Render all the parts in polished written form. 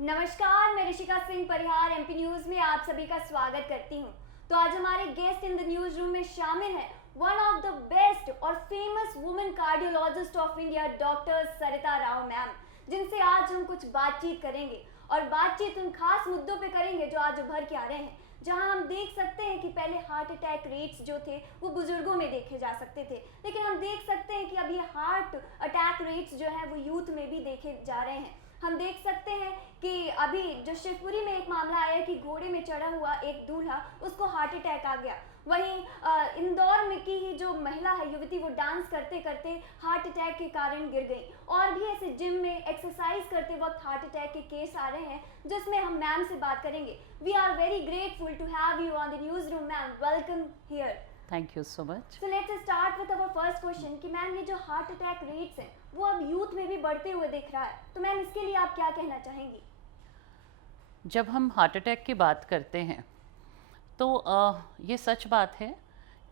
नमस्कार, मैं Rishika Singh Parihar MP news में आप सभी का स्वागत करती हूं। तो आज हमारे guest in the news room में शामिल हैं वन ऑफ द बेस्ट और famous women cardiologist of India doctor Sarita Rao ma'am, जिनसे आज हम कुछ बातचीत करेंगे और बातचीत उन खास मुद्दों पे करेंगे जो आज उभर के आ रहे हैं, जहां हम देख सकते हैं कि पहले हार्ट अटैक रेट्स जो थे वो बुजुर्गों में देखे जा सकते थे, लेकिन हम देख सकते हैं कि अब ये हार्ट अटैक रेट्स जो है वो यूथ में भी देखे जा रहे हैं। हम देख सकते हैं कि अभी जो शिवपुरी में एक मामला आया कि घोड़े में चढ़ा हुआ एक दूल्हा, उसको हार्ट अटैक आ गया। वहीं इंदौर में की ही जो महिला है, युवती, वो डांस करते करते हार्ट अटैक के कारण गिर गई। और भी ऐसे जिम में एक्सरसाइज करते वक्त हार्ट अटैक के केस आ रहे हैं, जिसमें हम मैम से बात करेंगे। We are very grateful to have you on the news room ma'am, welcome here. Thank you so much. So let's start with our first question कि मैम ये जो हार्ट अटैक रेट्स हैं वो अब यूथ में भी बढ़ते हुए दिख रहा है, तो मैम इसके लिए आप क्या कहना चाहेंगी? जब हम हार्ट अटैक की बात करते हैं तो ये सच बात है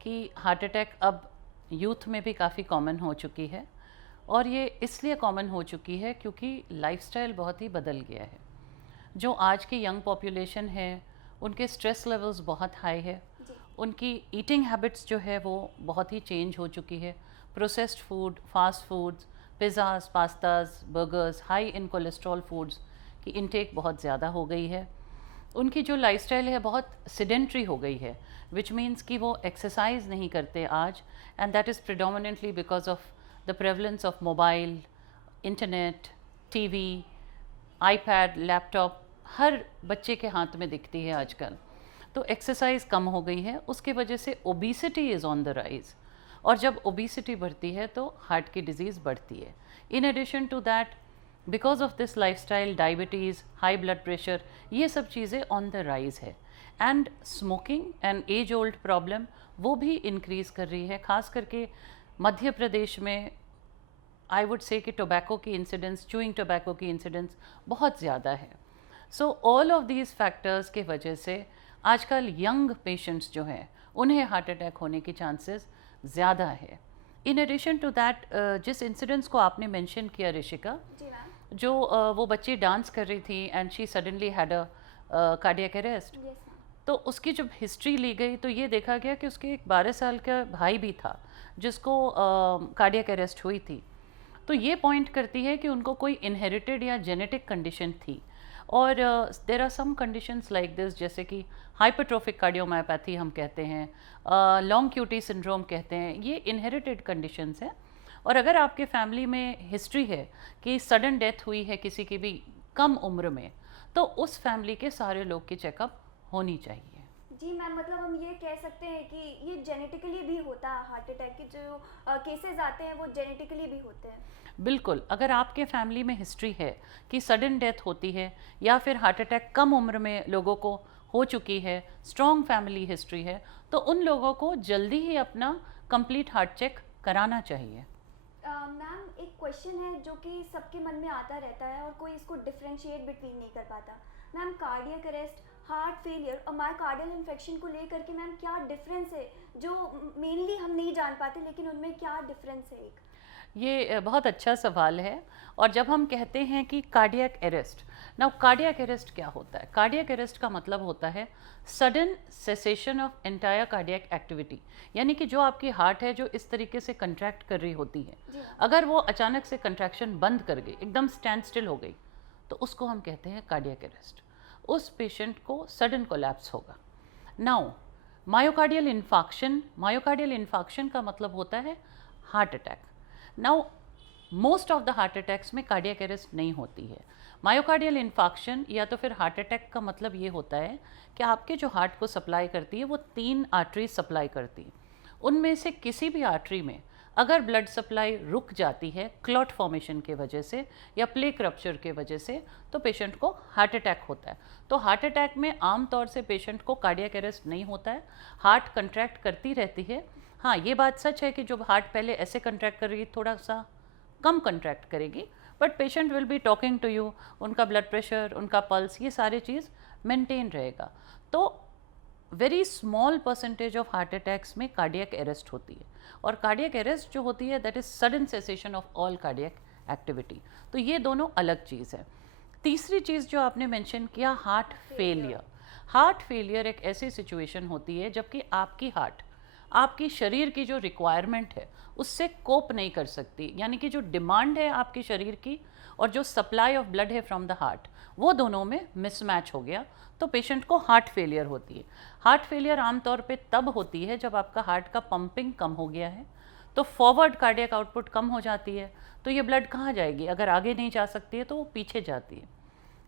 कि हार्ट अटैक अब यूथ में भी काफ़ी कॉमन हो चुकी है, और ये इसलिए कॉमन हो चुकी है क्योंकि लाइफस्टाइल बहुत ही बदल गया है। जो आज की यंग पॉपुलेशन है उनके स्ट्रेस लेवल्स बहुत हाई है, उनकी ईटिंग हैबिट्स जो है वो बहुत ही चेंज हो चुकी है। Processed food, fast foods, pizzas, pastas, burgers, high in cholesterol foods की इनटेक बहुत ज़्यादा हो गई है। उनकी जो लाइफस्टाइल है बहुत सिडेंट्री हो गई है, विच मीन्स कि वो एक्सरसाइज नहीं करते आज, and that is predominantly because of the prevalence of mobile, internet, TV, iPad, laptop हर बच्चे के हाथ में दिखती है आजकल। तो एक्सरसाइज कम हो गई है, उसकी वजह से obesity is on the rise, और जब ओबेसिटी बढ़ती है तो हार्ट की डिजीज़ बढ़ती है। In addition to that, because of this lifestyle, diabetes, high blood pressure, ये सब चीज़ें ऑन द राइज है। And smoking and age old problem वो भी इंक्रीज़ कर रही है, ख़ास करके मध्य प्रदेश में। आई वुड से कि टोबैको की इंसिडेंस, चूइंग टोबैको की इंसिडेंस बहुत ज़्यादा है। So all of these factors के वजह से आजकल यंग पेशेंट्स जो हैं उन्हें हार्ट अटैक होने की चांसेस ज़्यादा है। इन एडिशन टू दैट, जिस इंसिडेंट्स को आपने मेंशन किया ऋषिका, जो वो बच्ची डांस कर रही थी and she suddenly had a cardiac arrest, तो उसकी जब हिस्ट्री ली गई तो ये देखा गया कि उसके एक 12 साल का भाई भी था जिसको कार्डियक अरेस्ट हुई थी। तो ये पॉइंट करती है कि उनको कोई इनहेरिटेड या जेनेटिक कंडीशन थी। और there are some conditions like this, जैसे कि हाइपरट्रोफिक कार्डियोमायोपैथी हम कहते हैं, लॉन्ग क्यूटी सिंड्रोम कहते हैं, ये इनहेरिटेड कंडीशंस हैं। और अगर आपके फैमिली में हिस्ट्री है कि सडन डेथ हुई है किसी की भी कम उम्र में, तो उस फैमिली के सारे लोग की चेकअप होनी चाहिए। जी मैम, मतलब हम ये कह सकते हैं कि ये जेनेटिकली भी होता है, हार्ट अटैक के जो केसेस आते हैं वो जेनेटिकली भी होते हैं। बिल्कुल, अगर आपके फैमिली में हिस्ट्री है कि सडन डेथ होती है या फिर हार्ट अटैक कम उम्र में लोगों को हो चुकी है, स्ट्रॉन्ग फैमिली हिस्ट्री है, तो उन लोगों को जल्दी ही अपना कंप्लीट हार्ट चेक कराना चाहिए। मैम, एक क्वेश्चन है जो कि सबके मन में आता रहता है और कोई इसको डिफ्रेंशिएट बिटवीन नहीं कर पाता। Ma'am, cardiac arrest, heart failure और मायोकार्डियल इन्फेक्शन को लेकर के मैम क्या डिफरेंस है, जो मेनली हम नहीं जान पाते, लेकिन उनमें क्या डिफरेंस है? एक ये बहुत अच्छा सवाल है। और जब हम कहते हैं कि cardiac arrest, now cardiac arrest क्या होता है? कार्डियक अरेस्ट का मतलब होता है sudden cessation of entire cardiac activity, यानी कि जो आपकी हार्ट है जो इस तरीके से कंट्रैक्ट कर रही होती है, अगर वो अचानक से कंट्रैक्शन बंद कर गई, एकदम स्टैंड स्टिल हो गई, तो उसको हम कहते हैं कार्डियक अरेस्ट। उस पेशेंट को सडन कोलैप्स होगा। Now myocardial infarction, myocardial infarction का मतलब होता है heart attack. Now most of the heart attacks में कार्डियक अरेस्ट नहीं होती है। मायोकार्डियल इन्फाक्शन या तो फिर हार्ट अटैक का मतलब ये होता है कि आपके जो हार्ट को सप्लाई करती है वो 3 आर्टरीज सप्लाई करती है, उनमें से किसी भी आर्टरी में अगर ब्लड सप्लाई रुक जाती है क्लॉट फॉर्मेशन के वजह से या प्लेक रप्चर के वजह से, तो पेशेंट को हार्ट अटैक होता है। तो हार्ट अटैक में आम तौर से पेशेंट को कार्डियक अरेस्ट नहीं होता है, हार्ट कंट्रैक्ट करती रहती है। हाँ, ये बात सच है कि जो हार्ट पहले ऐसे कंट्रैक्ट कर रही है थोड़ा सा कम कंट्रैक्ट करेगी, but patient will be talking to you, उनका ब्लड प्रेशर, उनका पल्स, ये सारी चीज़ मेंटेन रहेगा। तो very small percentage of heart attacks में कार्डियक अरेस्ट होती है, और कार्डियक अरेस्ट जो होती है that is sudden cessation of all cardiac activity. तो ये दोनों अलग चीज़ है। तीसरी चीज़ जो आपने मेंशन किया, हार्ट फेलियर। हार्ट फेलियर एक ऐसी सिचुएशन होती है जबकि आपकी हार्ट आपकी शरीर की जो रिक्वायरमेंट है उससे कोप नहीं कर सकती, यानी कि जो डिमांड है आपके शरीर की और जो सप्लाई ऑफ ब्लड है फ्रॉम द हार्ट, वो दोनों में मिसमैच हो गया, तो पेशेंट को हार्ट फेलियर होती है। हार्ट फेलियर आमतौर पे तब होती है जब आपका हार्ट का पंपिंग कम हो गया है, तो फॉरवर्ड कार्डियक आउटपुट कम हो जाती है, तो ये ब्लड कहाँ जाएगी? अगर आगे नहीं जा सकती है तो वो पीछे जाती है।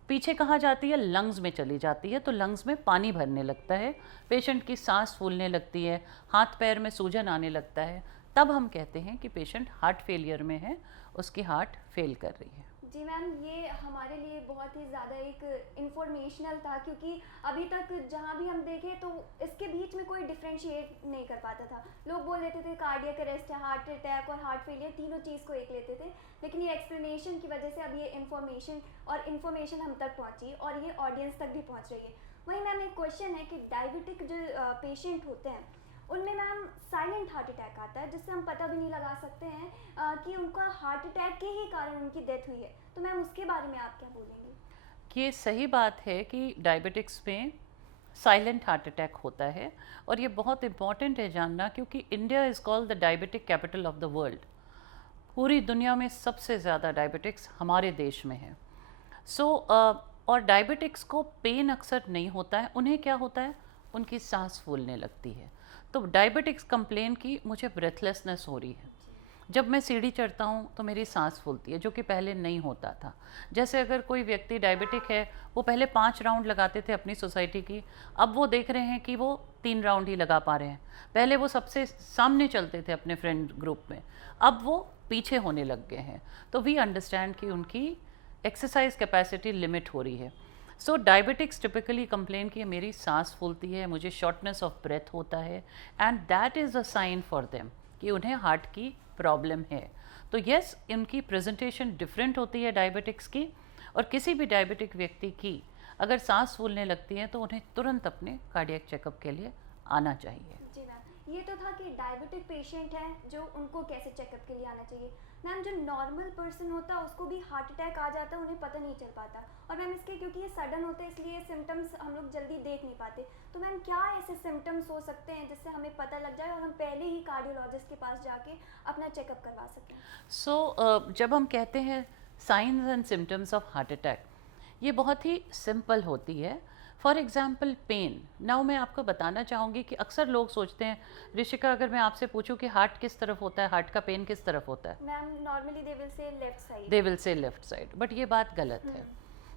पीछे कहाँ जाती है? लंग्स में चली जाती है, तो लंग्स में पानी भरने लगता है, पेशेंट की सांस फूलने लगती है, हाथ पैर में सूजन आने लगता है, तब हम कहते हैं कि पेशेंट हार्ट फेलियर में है, उसकी हार्ट फेल कर रही है। जी मैम, ये हमारे लिए बहुत ही ज़्यादा एक इंफॉर्मेशनल था, क्योंकि अभी तक जहाँ भी हम देखें तो इसके बीच में कोई डिफ्रेंशिएट नहीं कर पाता था। लोग बोल देते थे कार्डियक अरेस्ट है, हार्ट अटैक और हार्ट फेलियर, तीनों चीज़ को एक लेते थे। लेकिन ये एक्सप्लेनेशन की वजह से अब ये इन्फॉर्मेशन हम तक पहुँची और ये ऑडियंस तक भी पहुँच रही है। वहीं मैम एक क्वेश्चन है कि डायबिटिक जो पेशेंट होते हैं उनमें मैम साइलेंट हार्ट अटैक आता है, जिससे हम पता भी नहीं लगा सकते हैं कि उनका हार्ट अटैक के ही कारण उनकी डेथ हुई है। तो मैम उसके बारे में आप क्या बोलेंगे? ये सही बात है कि डायबिटिक्स में साइलेंट हार्ट अटैक होता है, और ये बहुत इम्पॉर्टेंट है जानना, क्योंकि India is called the diabetic capital of the world. पूरी दुनिया में सबसे ज़्यादा डायबिटिक्स हमारे देश में है। और डायबिटिक्स को पेन अक्सर नहीं होता है, उन्हें क्या होता है? उनकी सांस फूलने लगती है। तो डायबिटिक्स कंप्लेन की मुझे ब्रेथलेसनेस हो रही है, जब मैं सीढ़ी चढ़ता हूँ तो मेरी सांस फूलती है, जो कि पहले नहीं होता था। जैसे अगर कोई व्यक्ति डायबिटिक है, वो पहले 5 राउंड लगाते थे अपनी सोसाइटी की, अब वो देख रहे हैं कि वो 3 राउंड ही लगा पा रहे हैं। पहले वो सबसे सामने चलते थे अपने फ्रेंड ग्रुप में, अब वो पीछे होने लग गए हैं। तो वी अंडरस्टैंड कि उनकी एक्सरसाइज कैपेसिटी लिमिट हो रही है। सो डायबिटिक्स टिपिकली कंप्लेन कि मेरी सांस फूलती है, मुझे शॉर्टनेस ऑफ ब्रेथ होता है, and that is a sign for them कि उन्हें हार्ट की प्रॉब्लम है। तो यस, इनकी प्रेजेंटेशन डिफरेंट होती है डायबिटिक्स की, और किसी भी डायबिटिक व्यक्ति की अगर सांस फूलने लगती है तो उन्हें तुरंत अपने कार्डियक चेकअप के लिए आना चाहिए। जी मैम, ये तो था कि डायबिटिक पेशेंट हैं जो उनको कैसे चेकअप के लिए आना चाहिए। मैम जो नॉर्मल पर्सन होता है उसको भी हार्ट अटैक आ जाता है, उन्हें पता नहीं चल पाता, और मैम इसके क्योंकि ये सडन होते हैं इसलिए सिम्टम्स हम लोग जल्दी देख नहीं पाते। तो मैम क्या ऐसे सिम्टम्स हो सकते हैं जिससे हमें पता लग जाए और हम पहले ही कार्डियोलॉजिस्ट के पास जाके अपना चेकअप करवा सकें? जब हम कहते हैं science and symptoms of heart attack, ये बहुत ही सिंपल होती है। For example pen. नाउ मैं आपको बताना चाहूँगी कि अक्सर लोग सोचते हैं, ऋषिका अगर मैं आपसे पूछूं कि हार्ट किस तरफ होता है, हार्ट का पेन किस तरफ होता है, ma'am normally they will say left side. They will say left side, but ये बात गलत है।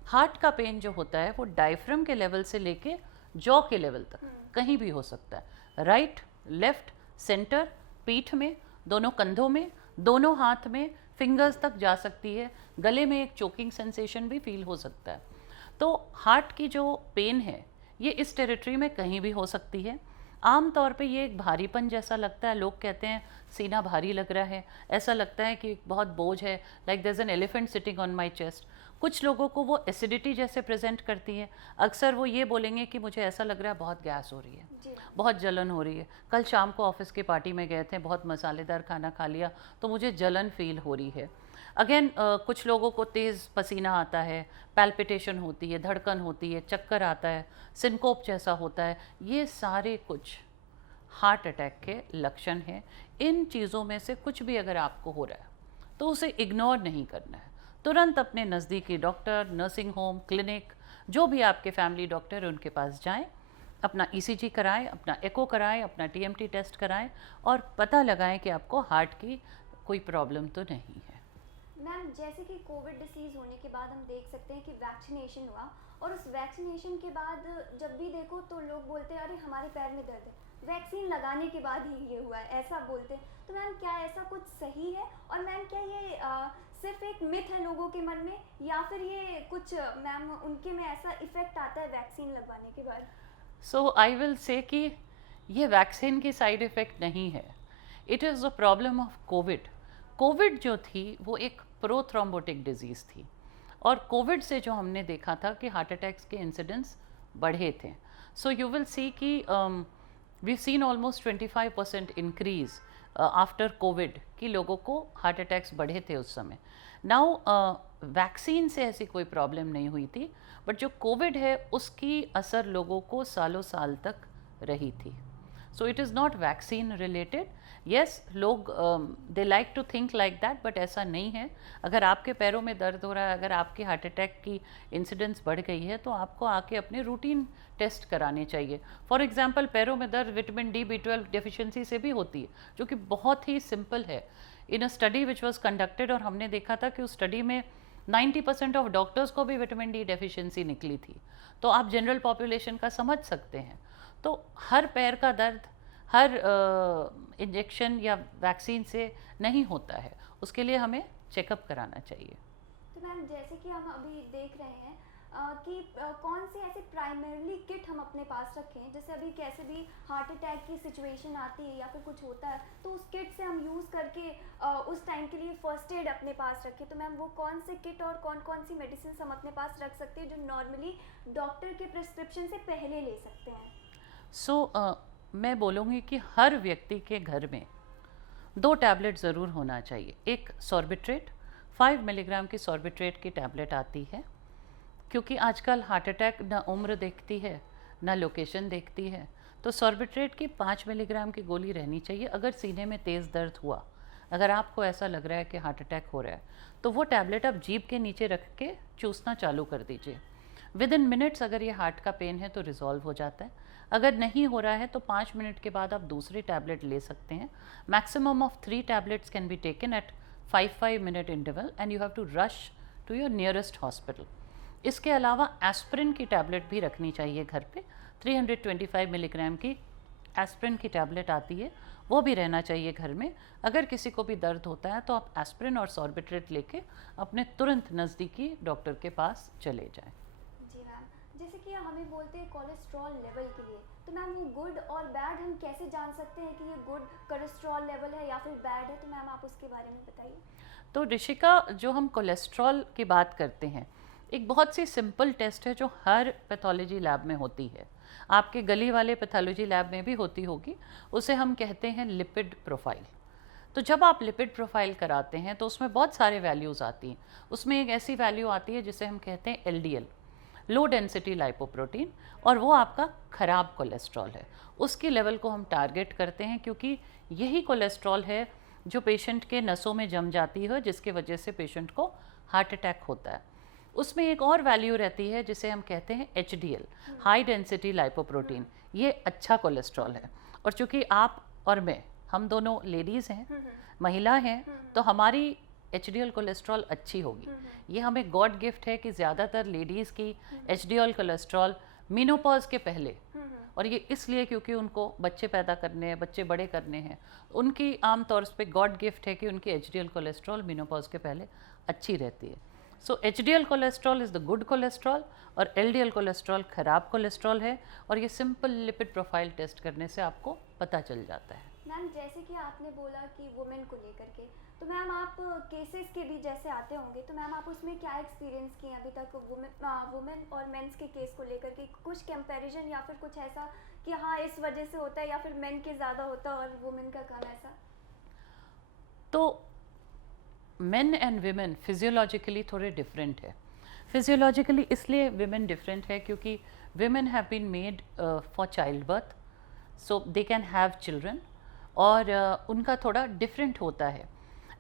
हार्ट का पेन जो होता है वो डायफ्राम के लेवल से लेके जॉ के लेवल तक कहीं भी हो सकता है। राइट, लेफ्ट, सेंटर, पीठ में, दोनों कंधों में, दोनों हाथ में, फिंगर्स तक जा सकती है। गले में एक चोकिंग सेंसेशन भी फील हो सकता है। तो हार्ट की जो पेन है ये इस टेरिटरी में कहीं भी हो सकती है। आम तौर पे ये एक भारीपन जैसा लगता है, लोग कहते हैं सीना भारी लग रहा है, ऐसा लगता है कि बहुत बोझ है, like there is an elephant sitting on my chest. कुछ लोगों को वो एसिडिटी जैसे प्रेजेंट करती है, अक्सर वो ये बोलेंगे कि मुझे ऐसा लग रहा है बहुत गैस हो रही है, बहुत जलन हो रही है, कल शाम को ऑफिस की पार्टी में गए थे, बहुत मसालेदार खाना खा लिया तो मुझे जलन फील हो रही है। अगेन कुछ लोगों को तेज़ पसीना आता है, पैल्पिटेशन होती है, धड़कन होती है, चक्कर आता है, सिनकोप जैसा होता है। ये सारे कुछ हार्ट अटैक के लक्षण हैं। इन चीज़ों में से कुछ भी अगर आपको हो रहा है तो उसे इग्नोर नहीं करना है, तुरंत अपने नज़दीकी डॉक्टर, नर्सिंग होम, क्लिनिक, जो भी आपके फैमिली डॉक्टर है उनके पास जाएं, अपना ईसीजी कराएं, अपना एको कराएं, अपना टीएमटी टेस्ट कराएं और पता लगाएं कि आपको हार्ट की कोई प्रॉब्लम तो नहीं है। मैम जैसे कि कोविड डिसीज़ होने के बाद हम देख सकते हैं कि वैक्सीनेशन हुआ, और उस वैक्सीनेशन के बाद जब भी देखो तो लोग बोलते हैं अरे हमारे पैर में दर्द है, वैक्सीन लगाने के बाद ही ये हुआ है, ऐसा बोलते हैं। तो मैम क्या ऐसा कुछ सही है, और मैम क्या ये सिर्फ एक मिथ है लोगों के मन में, या फिर ये कुछ मैम उनके में ऐसा इफेक्ट आता है वैक्सीन लगवाने के बाद? सो आई विल से कि ये वैक्सीन की साइड इफ़ेक्ट नहीं है, it is a problem of Covid. Covid जो थी वो एक प्रोथ्रोम्बोटिक डिजीज़ थी, और कोविड से जो हमने देखा था कि हार्ट अटैक्स के इंसिडेंट्स बढ़े थे। सो यू विल सी कि we seen almost 25% increase after Covid कि लोगों को हार्ट अटैक्स बढ़े थे उस समय. नाउ वैक्सीन से ऐसी कोई प्रॉब्लम नहीं हुई थी, बट जो कोविड है उसकी असर लोगों को सालों साल तक रही थी. So it is not vaccine related. Yes, लोग they like to think like that, but ऐसा नहीं है. अगर आपके पैरों में दर्द हो रहा है, अगर आपकी हार्ट अटैक की इंसिडेंस बढ़ गई है, तो आपको आके अपने रूटीन टेस्ट कराने चाहिए. फॉर एग्जांपल पैरों में दर्द विटामिन डी B12 डेफिशिएंसी से भी होती है, जो कि बहुत ही सिंपल है. In a study which was conducted, और हमने देखा था कि उस स्टडी में 90% ऑफ डॉक्टर्स को भी विटामिन डी डेफिशिएंसी निकली थी. तो आप जनरल पॉपुलेशन का समझ सकते हैं. तो हर पैर का दर्द हर इंजेक्शन या वैक्सीन से नहीं होता है, उसके लिए हमें चेकअप कराना चाहिए. तो मैम जैसे कि हम अभी देख रहे हैं कि कौन सी ऐसी प्राइमरीली किट हम अपने पास रखें, जैसे अभी कैसे भी हार्ट अटैक की सिचुएशन आती है या फिर कुछ होता है तो उस किट से हम यूज़ करके उस टाइम के लिए फर्स्ट एड अपने पास रखें. तो मैम वो कौन से किट और कौन कौन सी मेडिसिन हम अपने पास रख सकते हैं जो नॉर्मली डॉक्टर के प्रिस्क्रिप्शन से पहले ले सकते हैं? सो मैं बोलूँगी कि हर व्यक्ति के घर में 2 टैबलेट ज़रूर होना चाहिए. एक सॉर्बिट्रेट, 5 मिलीग्राम की सॉर्बिट्रेट की टैबलेट आती है, क्योंकि आजकल हार्ट अटैक ना उम्र देखती है ना लोकेशन देखती है. तो सॉर्बिट्रेट की 5 मिलीग्राम की गोली रहनी चाहिए. अगर सीने में तेज़ दर्द हुआ, अगर आपको ऐसा लग रहा है कि हार्ट अटैक हो रहा है, तो वो टैबलेट आप जीभ के नीचे रख के चूसना चालू कर दीजिए. विद इन मिनट्स अगर ये हार्ट का पेन है तो रिजॉल्व हो जाता है. अगर नहीं हो रहा है तो 5 मिनट के बाद आप दूसरी टैबलेट ले सकते हैं. Maximum of 3 tablets can be taken at 5 minute interval and you have to rush to your nearest hospital. इसके अलावा एस्प्रिन की टैबलेट भी रखनी चाहिए घर पे. 325 मिलीग्राम की एस्प्रिन की टैबलेट आती है, वो भी रहना चाहिए घर में. अगर किसी को भी दर्द होता है तो आप एस्प्रिन और सॉर्बिट्रेट लेके अपने तुरंत नज़दीकी डॉक्टर के पास चले जाएं. जी मैम, जैसे कि हमें बोलते हैं कोलेस्ट्रॉल लेवल के लिए, तो मैम वो गुड और बैड हम कैसे जान सकते हैं कि ये गुड कोलेस्ट्रॉल लेवल है या फिर बैड है? तो मैम आप उसके बारे में बताइए. तो ऋषिका, जो हम कोलेस्ट्रॉल की बात करते हैं, एक बहुत सी सिंपल टेस्ट है जो हर पैथोलॉजी लैब में होती है. आपके गली वाले पैथोलॉजी लैब में भी होती होगी. उसे हम कहते हैं लिपिड प्रोफाइल. तो जब आप लिपिड प्रोफाइल कराते हैं तो उसमें बहुत सारे वैल्यूज़ आती हैं. उसमें एक ऐसी वैल्यू आती है जिसे हम कहते हैं LDL, लो डेंसिटी लाइपोप्रोटीन, और वो आपका ख़राब कोलेस्ट्रॉल है. उसकी लेवल को हम टारगेट करते हैं, क्योंकि यही कोलेस्ट्रॉल है जो पेशेंट के नसों में जम जाती है, जिसके वजह से पेशेंट को हार्ट अटैक होता है. उसमें एक और वैल्यू रहती है जिसे हम कहते हैं HDL, हाई डेंसिटी लाइपोप्रोटीन. ये अच्छा कोलेस्ट्रॉल है. और चूँकि आप और मैं, हम दोनों लेडीज़ हैं, महिला हैं, तो हमारी HDL कोलेस्ट्रॉल अच्छी होगी. ये हमें गॉड गिफ्ट है कि ज़्यादातर लेडीज़ की HDL कोलेस्ट्रॉल मीनोपॉज के पहले, और ये इसलिए क्योंकि उनको बच्चे पैदा करने हैं, बच्चे बड़े करने हैं, उनकी आम तौर पे गॉड गिफ्ट है कि उनकी HDL कोलेस्ट्रॉल मीनोपॉज के पहले अच्छी रहती है. सो HDL cholesterol is the good cholesterol और LDL कोलेस्ट्रॉल ख़राब कोलेस्ट्रॉल है. और ये सिंपल लिपिड प्रोफाइल टेस्ट करने से आपको पता चल जाता है. मैम जैसे कि आपने बोला कि वुमेन को लेकर के, तो मैम आप केसेस के भी जैसे आते होंगे, तो मैम आप उसमें क्या एक्सपीरियंस किए अभी तक वुमेन और मेंस के केस को लेकर के? कुछ कंपैरिजन या फिर कुछ ऐसा कि हाँ इस वजह से होता है, या फिर मेन के ज़्यादा होता है और वुमेन का कम, ऐसा? तो मेन एंड वीमेन फिजियोलॉजिकली थोड़े डिफरेंट है. फिजियोलॉजिकली इसलिए विमेन डिफरेंट है क्योंकि women have been made for child birth, so they can have children, और उनका थोड़ा डिफरेंट होता है.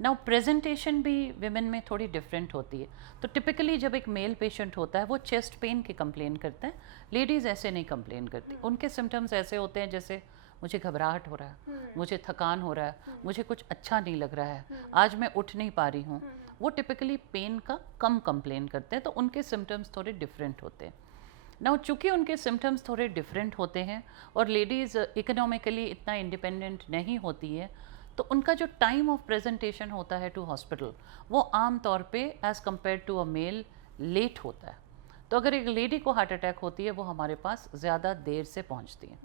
नाउ प्रेजेंटेशन भी विमेन में थोड़ी डिफरेंट होती है. तो टिपिकली जब एक मेल पेशेंट होता है वो चेस्ट पेन के कंप्लेन करता है. लेडीज़ ऐसे नहीं कंप्लेन करती. उनके सिम्टम्स ऐसे होते हैं जैसे मुझे घबराहट हो रहा है, मुझे थकान हो रहा है, मुझे कुछ अच्छा नहीं लग रहा है, आज मैं उठ नहीं पा रही हूँ. वो टिपिकली पेन का कम कंप्लेन करते हैं, तो उनके सिम्टम्स थोड़े डिफरेंट होते हैं. नाउ चूँकि उनके सिम्टम्स थोड़े डिफरेंट होते हैं और लेडीज़ इकोनॉमिकली इतना इंडिपेंडेंट नहीं होती है, तो उनका जो टाइम ऑफ प्रेजेंटेशन होता है टू हॉस्पिटल वो आम तौर पे as compared to a male late होता है. तो अगर एक लेडी को हार्ट अटैक होती है वो हमारे पास ज़्यादा देर से पहुंचती है.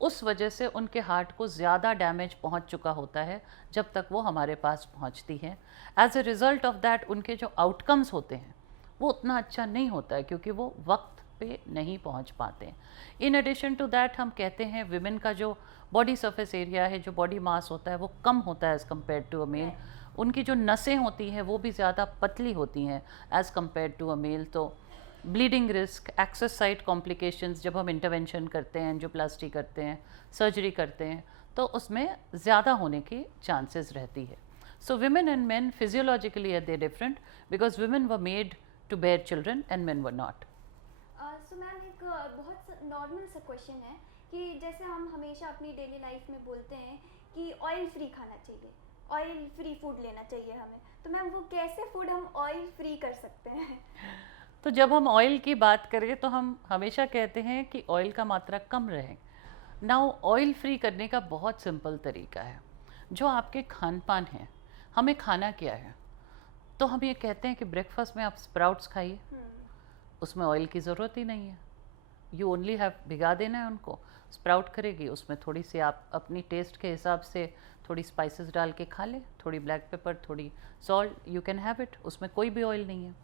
उस वजह से उनके हार्ट को ज़्यादा डैमेज पहुंच चुका होता है जब तक वो हमारे पास पहुंचती है. As a result of that उनके जो आउटकम्स होते हैं वो उतना अच्छा नहीं होता है, क्योंकि वो वक्त पे नहीं पहुंच पाते। इन एडिशन टू दैट हम कहते हैं विमेन का जो बॉडी सरफेस एरिया है, जो बॉडी मास होता है, वो कम होता है as compared to a male. उनकी जो नसें होती हैं वो भी ज़्यादा पतली होती हैं as compared to a male. तो bleeding risk, access site complications जब हम इंटरवेंशन करते हैं, एंजियोप्लास्टी करते हैं, सर्जरी करते हैं, तो उसमें ज़्यादा होने की चांसेस रहती है। सो women and men physiologically are they different because women were made to bear children and men were not. So ma'am एक बहुत नॉर्मल सा क्वेश्चन है कि जैसे हम हमेशा अपनी डेली लाइफ में बोलते हैं कि ऑयल फ्री खाना चाहिए, ऑयल फ्री फूड लेना चाहिए हमें, तो मैम वो कैसे फूड हम ऑयल फ्री कर सकते हैं? तो जब हम ऑयल की बात करें तो हम हमेशा कहते हैं कि ऑयल का मात्रा कम रहे। नाउ ऑयल फ्री करने का बहुत सिंपल तरीका है। जो आपके खान पान है, हमें खाना क्या है, तो हम ये कहते हैं कि ब्रेकफास्ट में आप स्प्राउट्स खाइए, उसमें ऑयल की ज़रूरत ही नहीं है। यू ओनली हैव भिगा देना है उनको, स्प्राउट करेगी, उसमें थोड़ी सी आप अपनी टेस्ट के हिसाब से थोड़ी स्पाइसेस डाल के खा लें, थोड़ी ब्लैक पेपर, थोड़ी salt, you can have it, उसमें कोई भी ऑयल नहीं है।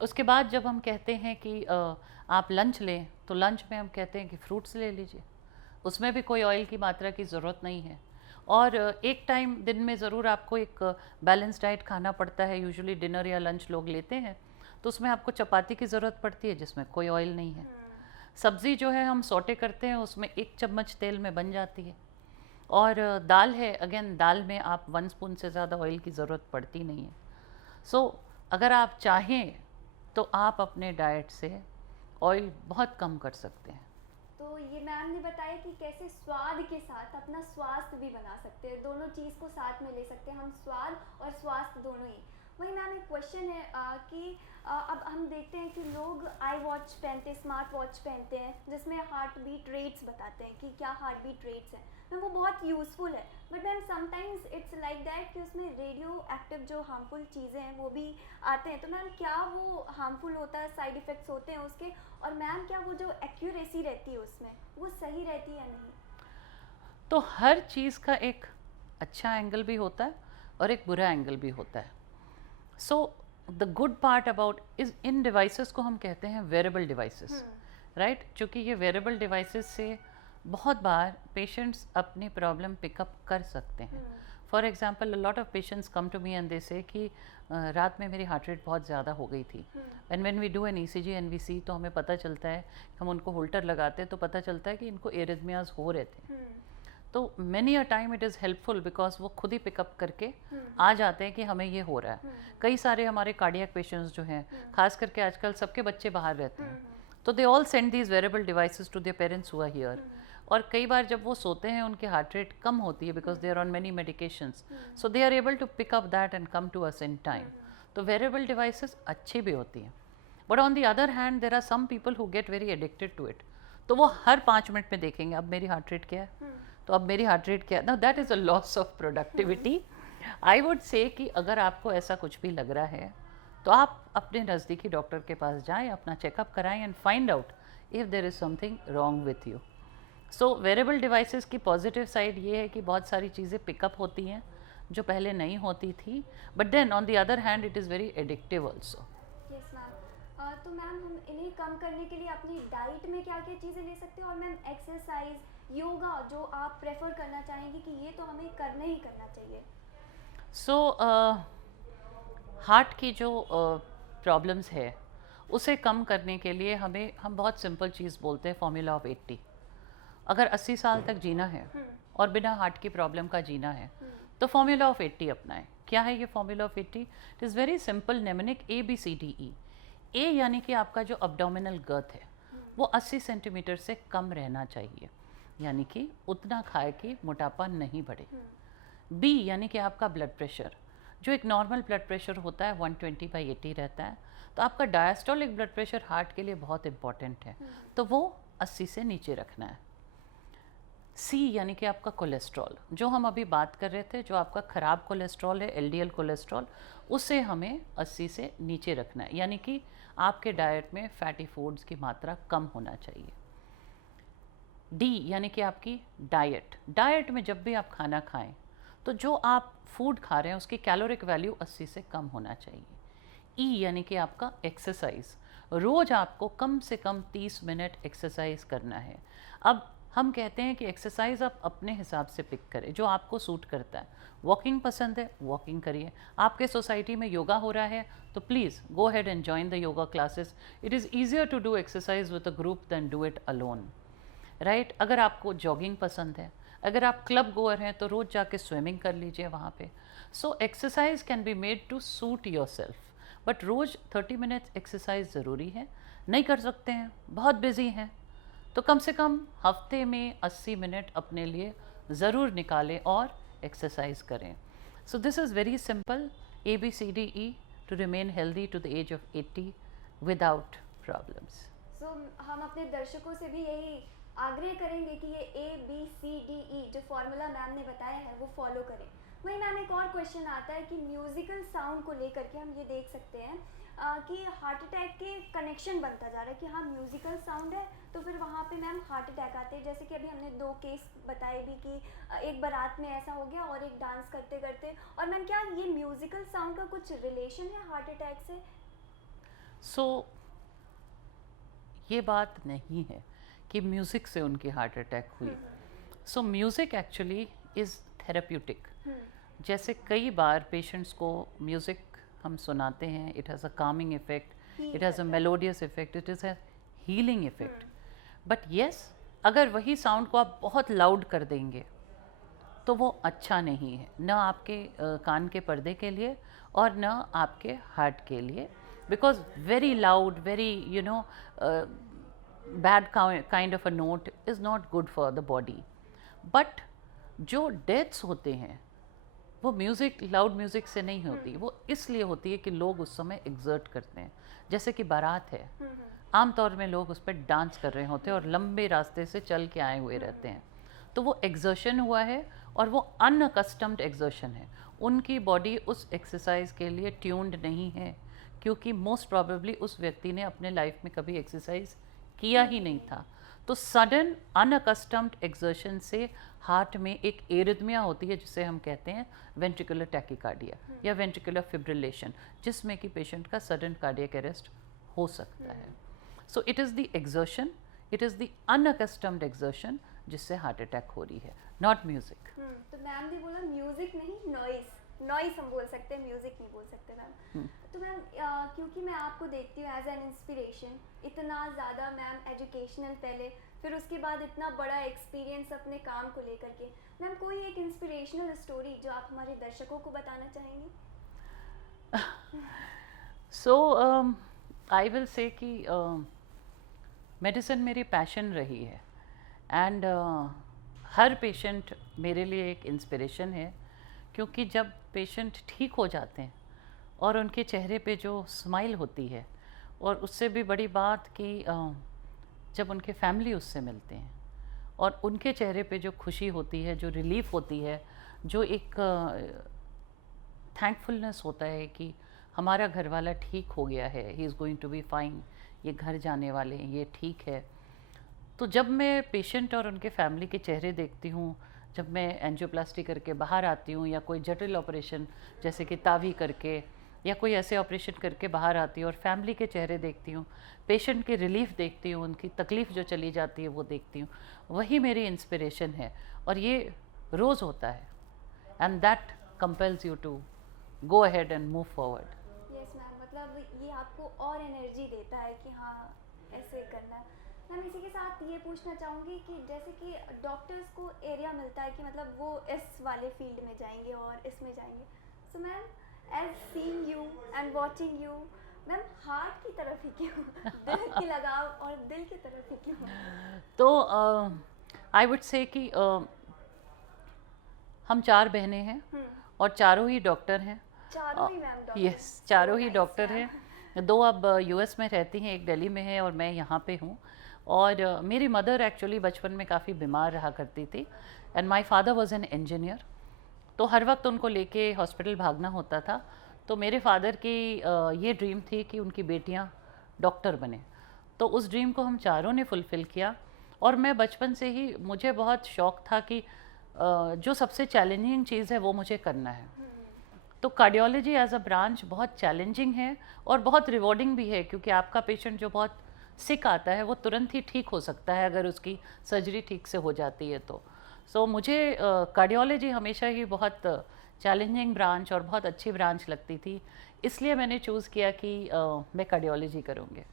उसके बाद जब हम कहते हैं कि आप लंच लें, तो लंच में हम कहते हैं कि फ्रूट्स ले लीजिए, उसमें भी कोई ऑयल की मात्रा की ज़रूरत नहीं है। और एक टाइम दिन में ज़रूर आपको एक बैलेंस डाइट खाना पड़ता है, यूजुअली डिनर या लंच लोग लेते हैं, तो उसमें आपको चपाती की ज़रूरत पड़ती है जिसमें कोई ऑयल नहीं है। सब्ज़ी जो है हम सौटे करते हैं, उसमें 1 चम्मच तेल में बन जाती है। और दाल है, अगेन दाल में आप 1 स्पून से ज़्यादा ऑयल की ज़रूरत पड़ती नहीं है। सो अगर आप चाहें तो आप अपने डाइट से ऑयल बहुत कम कर सकते हैं। तो ये मैम ने बताया कि कैसे स्वाद के साथ अपना स्वास्थ्य भी बना सकते हैं, दोनों चीज़ को साथ में ले सकते हैं हम, स्वाद और स्वास्थ्य दोनों ही। वही मैम एक क्वेश्चन है कि अब हम देखते हैं कि लोग आई वॉच पहनते हैं, स्मार्ट वॉच पहनते हैं जिसमें हार्ट बीट रेट्स बताते हैं कि क्या हार्ट बीट रेट्स हैं। मैम वो बहुत यूज़फुल है, but ma'am sometimes it's like that कि उसमें रेडियो एक्टिव जो हार्मफुल चीज़ें हैं वो भी आते हैं, तो मैम क्या वो हार्मफुल होता है, साइड इफ़ेक्ट्स होते हैं उसके, और मैम क्या वो जो एक्यूरेसी रहती है उसमें वो सही रहती है या नहीं? तो हर चीज़ का एक अच्छा एंगल भी होता है और एक बुरा एंगल भी होता है। So the good part about is in devices को हम कहते हैं वेरेबल डिवाइसेस, राइट? क्योंकि ये वेरेबल डिवाइसेस से बहुत बार पेशेंट्स अपनी प्रॉब्लम पिकअप कर सकते हैं। For example, lot of patients come to me and they say कि रात में मेरी हार्ट रेट बहुत ज़्यादा हो गई थी, and when we do an ECG and we see, तो हमें पता चलता है, हम उनको होल्टर लगाते हैं तो पता चलता है कि इनको एरिथमियाज हो रहे थे। तो many a time it is helpful because वो खुद ही पिकअप करके आ जाते हैं कि हमें ये हो रहा है। कई सारे हमारे कार्डियक पेशेंट्स जो हैं, खास करके आजकल सबके बच्चे बाहर रहते हैं, तो they all send these wearable devices to their parents who are here. और कई बार जब वो सोते हैं उनकी हार्ट रेट कम होती है because they are on many medications, so they are able to pick up that and come to us in time. तो वेरेबल डिवाइसेस अच्छी भी होती हैं, but on the other hand there are some people who get very addicted to it. तो वो हर 5 minute में देखेंगे अब मेरी हार्ट रेट क्या है, तो अब मेरी हार्ट रेट क्या है। Now that is a loss of productivity. I would say कि अगर आपको ऐसा कुछ भी लग रहा है तो आप अपने नज़दीकी डॉक्टर के पास जाएं, अपना चेकअप कराएं and find out if there is something wrong with you. So wearable devices की पॉजिटिव साइड ये है कि बहुत सारी चीज़ें पिकअप होती हैं जो पहले नहीं होती थी, but then on the other hand it is very addictive also. Yes ma'am. तो मैम हम इन्हें कम करने के लिए अपनी डाइट में क्या क्या चीज़ें ले सकते हैं, और मैम एक्सरसाइज, योगा जो आप प्रेफर करना चाहेंगे कि ये तो हमें करना ही करना चाहिए? सो हार्ट की जो प्रॉब्लम्स है उसे कम करने के लिए हम बहुत सिंपल चीज़ बोलते हैं, फॉर्मूला ऑफ 80। अगर 80 साल तक जीना है और बिना हार्ट की प्रॉब्लम का जीना है तो फॉर्मूला ऑफ 80 अपनाएं। क्या है ये formula of 80? It is very simple mnemonic ABCDE। A यानी कि आपका जो अब्डोमिनल गर्थ है वो 80 सेंटीमीटर से कम रहना चाहिए, यानी कि उतना खाए कि मोटापा नहीं बढ़े। बी यानी कि आपका ब्लड प्रेशर, जो एक नॉर्मल ब्लड प्रेशर होता है 120/80 रहता है, तो आपका डायस्टोलिक ब्लड प्रेशर हार्ट के लिए बहुत इंपॉर्टेंट है, तो वो 80 से नीचे रखना है। सी यानी कि आपका कोलेस्ट्रॉल, जो हम अभी बात कर रहे थे, जो आपका ख़राब कोलेस्ट्रॉल है LDL कोलेस्ट्रॉल, उसे हमें 80 से नीचे रखना है, यानी कि आपके डाइट में फैटी फूड्स की मात्रा कम होना चाहिए। डी यानी कि आपकी डाइट में जब भी आप खाना खाएं तो जो आप फूड खा रहे हैं उसकी कैलोरिक वैल्यू 80 से कम होना चाहिए। ई यानी कि आपका एक्सरसाइज, रोज़ आपको कम से कम 30 मिनट एक्सरसाइज करना है। अब हम कहते हैं कि एक्सरसाइज आप अपने हिसाब से पिक करें, जो आपको सूट करता है। वॉकिंग पसंद है, वॉकिंग करिए। आपके सोसाइटी में योगा हो रहा है तो please go ahead and join the yoga classes. It is easier to do exercise with a group than do it alone, right. अगर आपको जॉगिंग पसंद है, अगर आप क्लब गोअर हैं तो रोज़ जाके स्विमिंग कर लीजिए वहाँ पे। So exercise can be made to suit your self, but रोज़ 30 मिनट्स एक्सरसाइज ज़रूरी है। नहीं कर सकते हैं, बहुत बिजी हैं, तो कम से कम हफ्ते में 80 मिनट अपने लिए ज़रूर निकालें और एक्सरसाइज करें। So this is very simple, ABCDE to remain healthy to the age of 80 without problems. So हम अपने दर्शकों से भी यही आग्रह करेंगे कि ये ABCDE जो फॉर्मूला मैम ने बताया है वो फॉलो करें। वहीं मैम एक और क्वेश्चन आता है कि म्यूज़िकल साउंड को लेकर के हम ये देख सकते हैं कि हार्ट अटैक के कनेक्शन बनता जा रहा है कि हाँ म्यूज़िकल साउंड है तो फिर वहाँ पे मैम हार्ट अटैक आते हैं। जैसे कि अभी हमने 2 केस बताए भी कि एक बारात में ऐसा हो गया और एक डांस करते करते। और मैम क्या ये म्यूज़िकल साउंड का कुछ रिलेशन है हार्ट अटैक से? सो ये बात नहीं है कि म्यूज़िक से उनकी हार्ट अटैक हुई। So music actually is therapeutic. जैसे कई बार पेशेंट्स को म्यूज़िक हम सुनाते हैं, it has a calming effect, it has a melodious effect, it is a healing effect. But yes, अगर वही साउंड को आप बहुत लाउड कर देंगे तो वो अच्छा नहीं है, न आपके कान के पर्दे के लिए और न आपके हार्ट के लिए। Because very loud, very bad kind of a note is not good for the body. But जो डेथ्स होते हैं वो म्यूज़िक, लाउड म्यूज़िक से नहीं होती, वो इसलिए होती है कि लोग उस समय एग्जर्ट करते हैं। जैसे कि बारात है, आमतौर में लोग उस पर डांस कर रहे होते हैं और लंबे रास्ते से चल के आए हुए रहते हैं, तो वो एग्जर्शन हुआ है और वो अनअकस्टम्ड एग्जर्शन है। उनकी बॉडी उस एक्सरसाइज के लिए ट्यून्ड नहीं है, क्योंकि मोस्ट प्रॉबेबली उस व्यक्ति ने अपने लाइफ में कभी एक्सरसाइज किया ही नहीं था। तो सडन अनअकस्टम्ड एक्सर्शन से हार्ट में एक एरिथमिया होती है जिसे हम कहते हैं वेंट्रिकुलर टैकीकार्डिया या वेंट्रिकुलर फिब्रिलेशन, जिसमें कि पेशेंट का सडन कार्डियक अरेस्ट हो सकता है। So it is the exertion, it is the unaccustomed exertion जिससे हार्ट अटैक हो रही है, नॉट म्यूजिक। तो मैम ने बोला म्यूजिक नहीं, नॉइस हम बोल सकते हैं, म्यूजिक नहीं बोल सकते मैम। तो मैम क्योंकि मैं आपको देखती हूँ एज एन इंस्पिरेशन, इतना ज़्यादा मैम एजुकेशनल पहले, फिर उसके बाद इतना बड़ा एक्सपीरियंस अपने काम को लेकर के। मैम कोई एक इंस्पिरेशनल स्टोरी जो आप हमारे दर्शकों को बताना चाहेंगी? सो आई विल से कि मेडिसिन मेरी पैशन रही है एंड हर पेशेंट मेरे लिए एक इंस्पिरेशन है, क्योंकि जब पेशेंट ठीक हो जाते हैं और उनके चेहरे पे जो स्माइल होती है, और उससे भी बड़ी बात कि जब उनके फैमिली उससे मिलते हैं और उनके चेहरे पे जो खुशी होती है, जो रिलीफ होती है, जो एक थैंकफुलनेस होता है कि हमारा घर वाला ठीक हो गया है, he is going to be fine, ये घर जाने वाले हैं, ये ठीक है। तो जब मैं पेशेंट और उनके फैमिली के चेहरे देखती हूँ, जब मैं एंजियोप्लास्टी करके बाहर आती हूँ या कोई जटिल ऑपरेशन जैसे कि तावी करके या कोई ऐसे ऑपरेशन करके बाहर आती हूँ और फैमिली के चेहरे देखती हूँ, पेशेंट की रिलीफ देखती हूँ, उनकी तकलीफ़ जो चली जाती है वो देखती हूँ, वही मेरी इंस्पिरेशन है। और ये रोज़ होता है and that compels you to go ahead and move forward. Yes ma'am, मतलब ये आपको और एनर्जी देता है कि हाँ ऐसे करना है। मैम इसी के साथ ये पूछना चाहूँगी कि जैसे कि डॉक्टर्स को एरिया मिलता है कि मतलब वो इस वाले फील्ड में जाएंगे और इसमें जाएंगे। So ma'am as seeing you and watching you, ma'am heart की तरफ ही क्यों, दिल की लगाव और दिल की तरफ ही क्यों? तो आई वुड से कि हम 4 बहनें हैं और चारों ही डॉक्टर हैं। चारों ही मैम डॉक्टर? यस, चारों ही डॉक्टर हैं। 2 अब US में रहती हैं, एक दिल्ली में है और मैं यहाँ पे हूँ। और मेरी मदर एक्चुअली बचपन में काफ़ी बीमार रहा करती थी and my father was an engineer, तो हर वक्त उनको लेके हॉस्पिटल भागना होता था। तो मेरे फादर की ये ड्रीम थी कि उनकी बेटियाँ डॉक्टर बने, तो उस ड्रीम को हम चारों ने फुलफ़िल किया। और मैं बचपन से ही, मुझे बहुत शौक़ था कि जो सबसे चैलेंजिंग चीज़ है वो मुझे करना है। तो कार्डियोलॉजी एज अ ब्रांच बहुत चैलेंजिंग है और बहुत रिवॉर्डिंग भी है, क्योंकि आपका पेशेंट जो बहुत सिक आता है वो तुरंत ही ठीक हो सकता है अगर उसकी सर्जरी ठीक से हो जाती है तो। सो मुझे कार्डियोलॉजी हमेशा ही बहुत चैलेंजिंग ब्रांच और बहुत अच्छी ब्रांच लगती थी, इसलिए मैंने चूज़ किया कि मैं कार्डियोलॉजी करूँगी।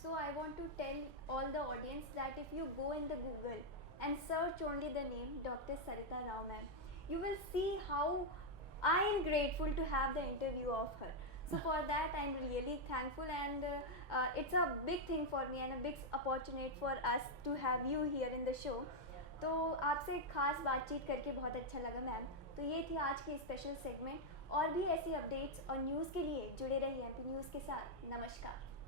So I want to tell all the audience that if you go in the Google and search only the name Dr. Sarita Rao ma'am, you will see how I am grateful to have the interview of her. So for that I am really thankful, and it's a big thing for me and a big opportunity for us to have you here in the show. तो आपसे खास बातचीत करके बहुत अच्छा लगा ma'am. तो ये थी आज की स्पेशल सेगमेंट। और भी ऐसी अपडेट्स और न्यूज़ के लिए जुड़े रहिए एमपी न्यूज़ के साथ। नमस्कार।